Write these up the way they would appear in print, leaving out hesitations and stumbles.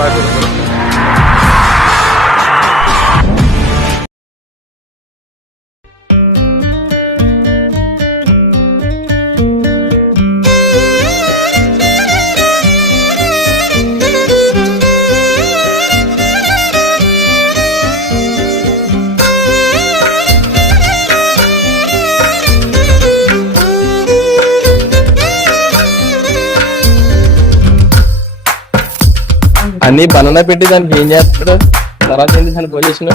మాకు. అన్ని బనానా పెట్టి దానికి ఏం చేస్తాడు, తర్వాత ఏంటి దాన్ని పోలీసులు.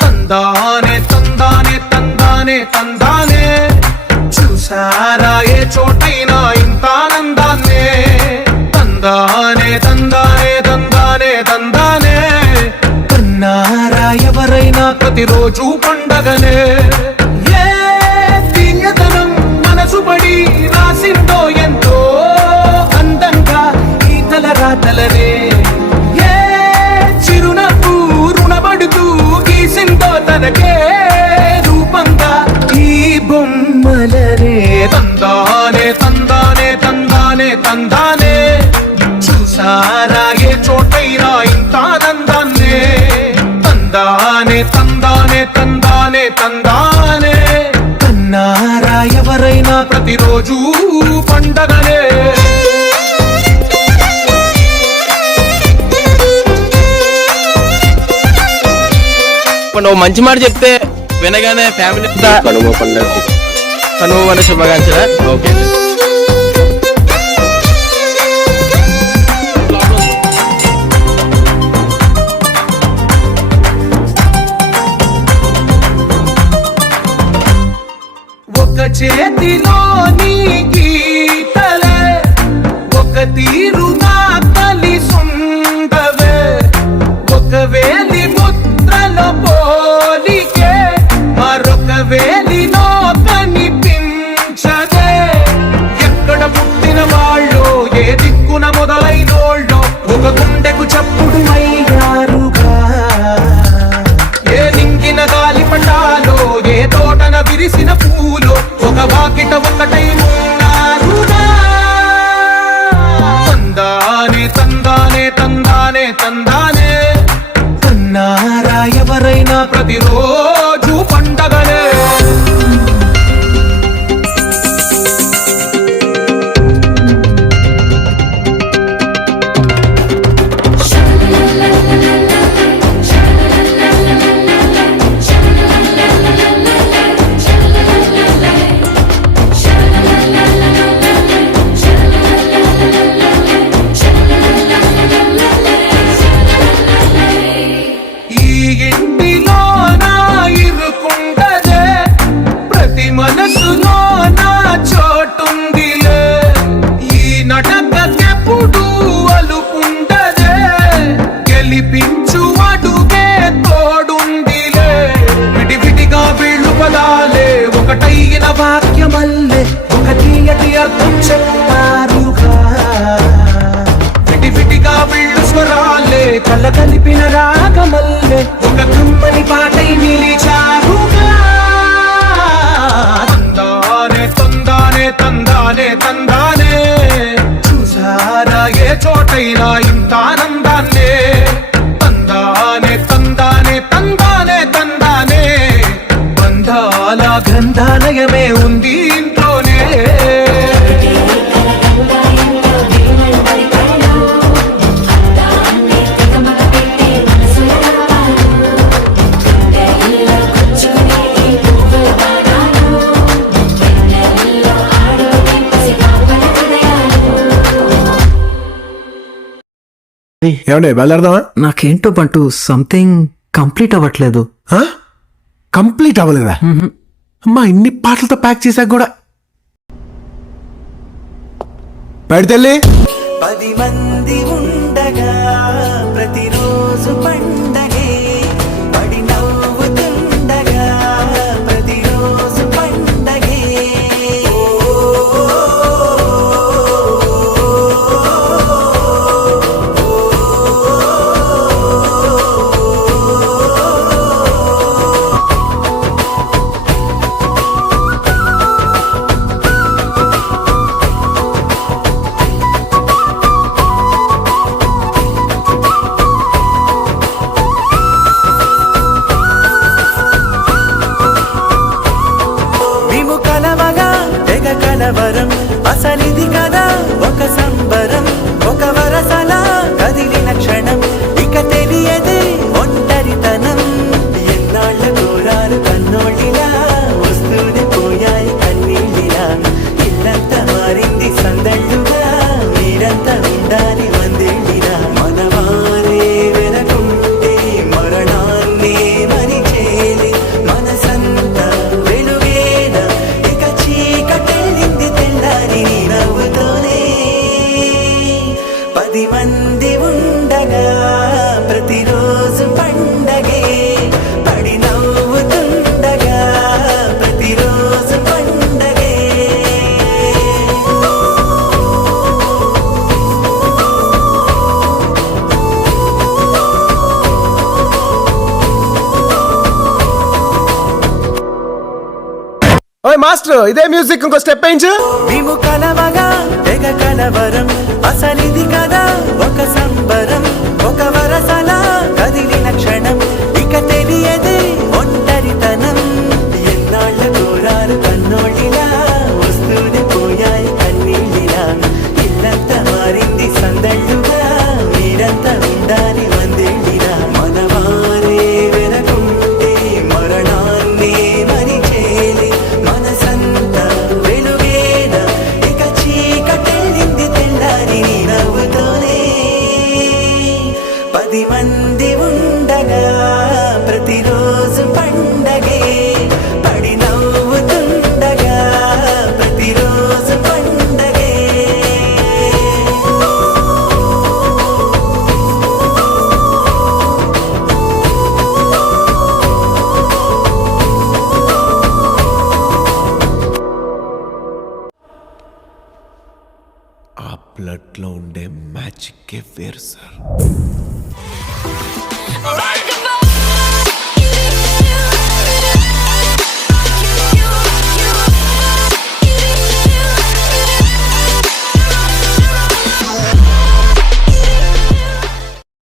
తందానే తందానే తందానే తందానే, చూసారా ఏ చోటైనా ఇంత ఆనందాన్నే. తందానే తందానే తందానే తందానే, కన్నారా ఎవరైనా ప్రతిరోజు పండగనే. మనసుపడి రాసిందో ఎంతో అందంగా ఈ తలరాతలనే. ఏ చిరునవ్వు రుణపడుతూ గీసిందో తనకే రూపంగా ఈ బొమ్మలనే. తందానే తందానే తందానే తందానే, చూసారా ఏ చోటైనా ఇంత ఆనందాన్నే. తందానే తందానే తందానే తందానే, కన్నారా ఎవరైనా ప్రతిరోజు పండగనే. నువ్వు మంచి మాట చెప్తే వినగానే ఫ్యామిలీ కనుమ పండుగ శుభాకాంక్షలు. ఓకే, ఒక చేతిలోని గీతలే ఒక తీరుగా కలిసుండవే. ఒక వేలి ముద్రల పోలికే మరొక వేలిలో కనిపించదే. ఎక్కడ పుట్టిన వాళ్ళు ఏ దిక్కున మొదలైనోళ్ళో ఒక గుండెకు చప్పుడు అయ్యారుగా. ఏ నింగిన గాలి పండాలో ఏ తోటన విరిసిన పూలో ఒక వాకిట ఒకటై ఉన్నారుగా. తందానే తందానే తందానే తందానే, కన్నారా ఎవరైనా ప్రతిరోజు పండగనే. మనసులో నా చోటుందిలే, ఈ నటకెప్పుడు అలుపుండదే. గెలిపించు అడుగే తోడుందిలే, విడివిడిగా వీళ్ళు పదాలే ఒకటైన వాక్యమల్లే ఒక తీయటి అర్థం చెప్పారుగా. విడివిడిగా వీళ్ళు స్వరాలే కల కలిపిన రాగమల్లే ఒక కమ్మని పాటై నిలిచారుగా. తందానే తందానే, చూసారా ఏ చోటైనా ఇంత ఆనందాన్నే. తందానే తందానే తందానే తందానే, బంధాల గ్రంథాలయమే ఉంది ఇంట్లోనే. ఏమండి బయలుదేరదామా? నాకేంటో బంటూ సంథింగ్ కంప్లీట్ అవ్వట్లేదు. కంప్లీట్ అవ్వలేదా? అమ్మా ఇన్ని పాటలతో ప్యాక్ చేశాక కూడా బయటెళ్ళి 10 మంది ఉండగా ప్రతిరోజు పండగే, పడి నవ్వుతుండగా ప్రతిరోజు పండగే. మాస్టర్ ఇదే మ్యూజిక్ ఇంకో స్టెప్ వేయించు. మేము కలవగా తెగ కలవరం అసలిది కదా ఒక సంబరం ఒక వరసలా కదిలిన క్షణం ఇక తెలియదే ఒంటరితనం ఎన్నాళ్ళ కోరారు కన్నోళ్ళిలా వస్తూనే పోయాయి కన్నీళ్ళిలా ఇల్లంతా మారింది సందళ్ళుగా మీరంతా ఉండాలి వందేళ్ళిలా మనవారే వెనకుంటే మరణాన్నే మరిచేలి మనసంతా వెలుగేన ఇక చీకటెళ్ళింది తెల్లారి నీ నవ్వుతోనే 10 మంది ఉండగా ప్రతిరోజు పండగే పడి నవ్వుతుండగా ప్రతిరోజు పండగే ఆ బ్లడ్ లో ఉండే మ్యాజిక్ వేరు సార్. Alright.